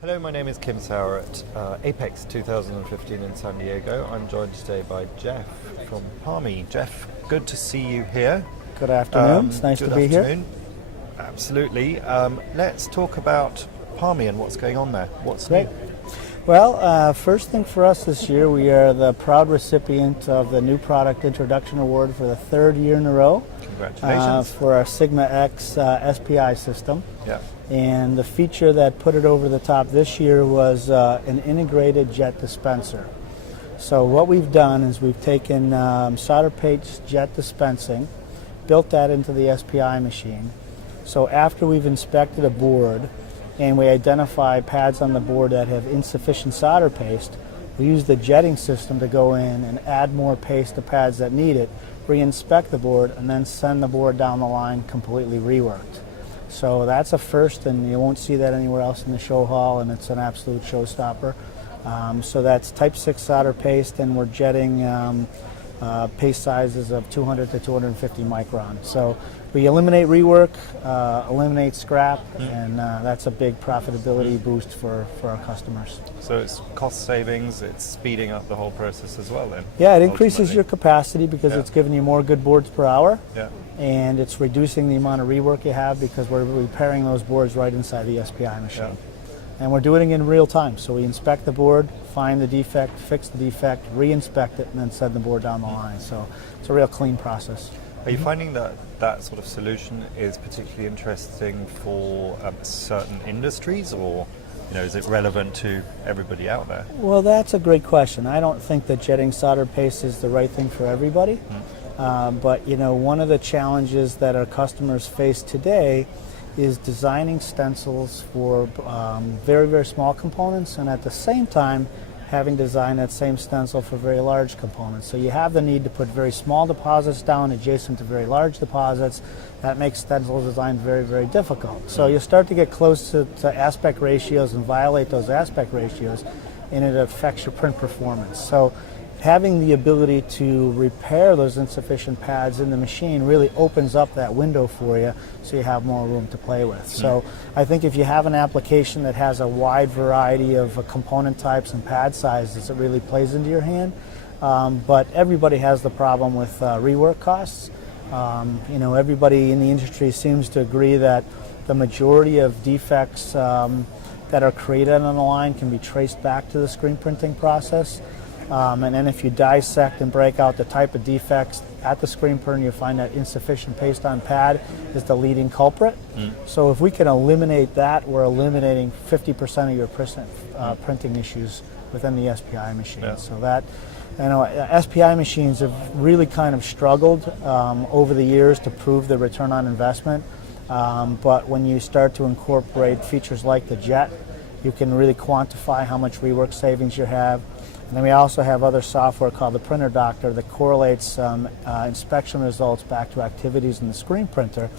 Hello, my name is Kim Sauer at APEX 2015 in San Diego. I'm joined today by Jeff from Parmi. Jeff, good to see you here. Good afternoon. It's nice to be here. Absolutely. Let's talk about Parmi and what's going on there. What's Great. new? Well, first thing for us this year, we are the proud recipient of the New Product Introduction Award for the third year in a row. Congratulations. For our Sigma X SPI system. Yeah. And the feature that put it over the top this year was an integrated jet dispenser. So what we've done is we've taken solder paste jet dispensing, built that into the SPI machine. So after we've inspected a board and we identify pads on the board that have insufficient solder paste, we use the jetting system to go in and add more paste to pads that need it, re-inspect the board, and then send the board down the line completely reworked. So that's a first, and you won't see that anywhere else in the show hall, and it's an absolute showstopper. So that's type 6 solder paste, and we're jetting paste sizes of 200 to 250 micron. So we eliminate rework, eliminate scrap, and that's a big profitability boost for our customers. So it's cost savings, it's speeding up the whole process as well then? Yeah, it increases your capacity because it's giving you more good boards per hour. Yeah. And it's reducing the amount of rework you have because we're repairing those boards right inside the SPI machine. Yeah. And we're doing it in real time. So we inspect the board, find the defect, fix the defect, re-inspect it, and then send the board down the line. So it's a real clean process. Are you finding that that sort of solution is particularly interesting for certain industries, or is it relevant to everybody out there? Well, that's a great question. I don't think that jetting solder paste is the right thing for everybody. But one of the challenges that our customers face today is designing stencils for very, very small components, and at the same time having designed that same stencil for very large components. So you have the need to put very small deposits down adjacent to very large deposits. That makes stencil design very, very difficult. So you start to get close to aspect ratios and violate those aspect ratios, and it affects your print performance. So having the ability to repair those insufficient pads in the machine really opens up that window for you so you have more room to play with. So I think if you have an application that has a wide variety of component types and pad sizes, it really plays into your hand. But everybody has the problem with rework costs. Everybody in the industry seems to agree that the majority of defects that are created on the line can be traced back to the screen printing process. And then if you dissect and break out the type of defects at the screen printer, you find that insufficient paste on pad is the leading culprit. So if we can eliminate that, we're eliminating 50% of your printing issues within the SPI machine. Yeah. So that, SPI machines have really kind of struggled over the years to prove the return on investment. But when you start to incorporate features like the jet, you can really quantify how much rework savings you have. And then we also have other software called the Printer Doctor that correlates inspection results back to activities in the screen printer.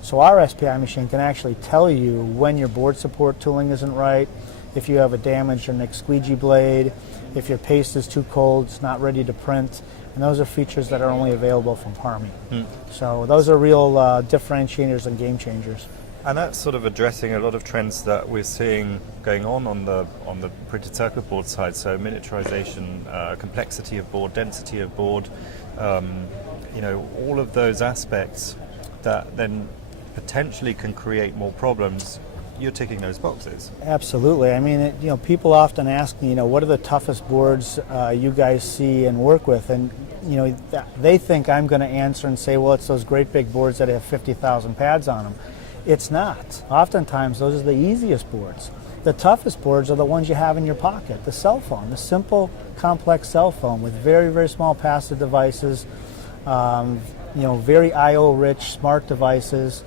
So our SPI machine can actually tell you when your board support tooling isn't right, if you have a damaged or nicked squeegee blade, if your paste is too cold, it's not ready to print. And those are features that are only available from Parmi. So those are real differentiators and game changers. And that's sort of addressing a lot of trends that we're seeing going on the printed circuit board side. So miniaturization, complexity of board, density of board, all of those aspects that then potentially can create more problems. You're ticking those boxes. Absolutely. I mean, people often ask me, what are the toughest boards you guys see and work with? And they think I'm going to answer and say, well, it's those great big boards that have 50,000 pads on them. It's not. Oftentimes, those are the easiest boards. The toughest boards are the ones you have in your pocket, the cell phone, the simple, complex cell phone with very, very small passive devices, very I/O-rich smart devices,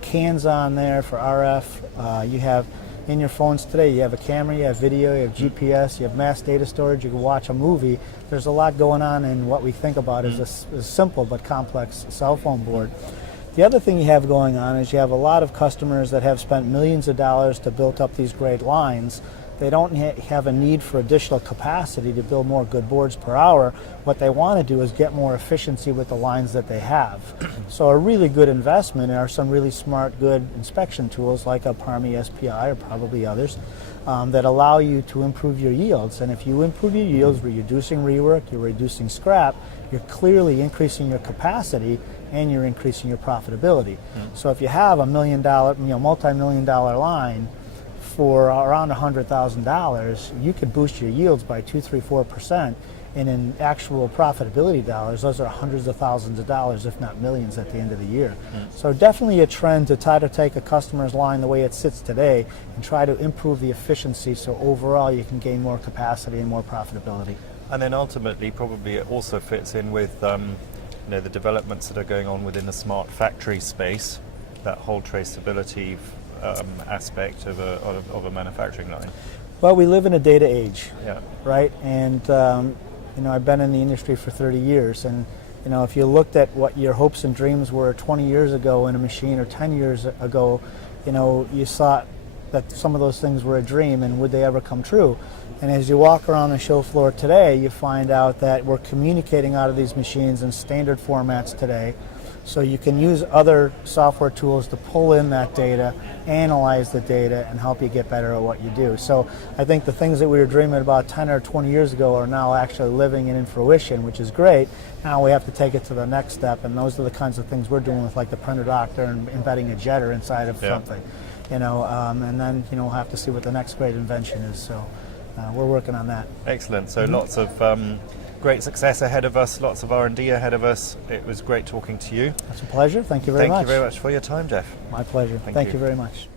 cans on there for RF. You have in your phones today, you have a camera, you have video, you have GPS, you have mass data storage, you can watch a movie. There's a lot going on in what we think about as a simple but complex cell phone board. The other thing you have going on is you have a lot of customers that have spent millions of dollars to build up these great lines, they don't have a need for additional capacity to build more good boards per hour. What they want to do is get more efficiency with the lines that they have. So a really good investment are some really smart, good inspection tools like a Parmi SPI or probably others that allow you to improve your yields. And if you improve your yields, you're reducing rework, you're reducing scrap, you're clearly increasing your capacity and you're increasing your profitability. So if you have $1 million, multi-million dollar line for around $100,000, you could boost your yields by 2, 3, 4%. And in actual profitability dollars, those are hundreds of thousands of dollars, if not millions, at the end of the year. So definitely a trend to try to take a customer's line the way it sits today and try to improve the efficiency so overall you can gain more capacity and more profitability. And then ultimately, probably it also fits in with the developments that are going on within the smart factory space, that whole traceability aspect of a manufacturing line. Well, we live in a data age, Yeah. right? And I've been in the industry for 30 years, and if you looked at what your hopes and dreams were 20 years ago in a machine or 10 years ago, you thought that some of those things were a dream, and would they ever come true? And as you walk around the show floor today, you find out that we're communicating out of these machines in standard formats today. So you can use other software tools to pull in that data, analyze the data, and help you get better at what you do. So I think the things that we were dreaming about 10 or 20 years ago are now actually living and in fruition, which is great. Now we have to take it to the next step, and those are the kinds of things we're doing with like the printer doctor and embedding a jetter inside of something. And then we'll have to see what the next great invention is. So we're working on that. Excellent. So lots of great success ahead of us, lots of R&D ahead of us. It was great talking to you. It's a pleasure. Thank you very much. Thank you very much for your time, Jeff. My pleasure. Thank you very much.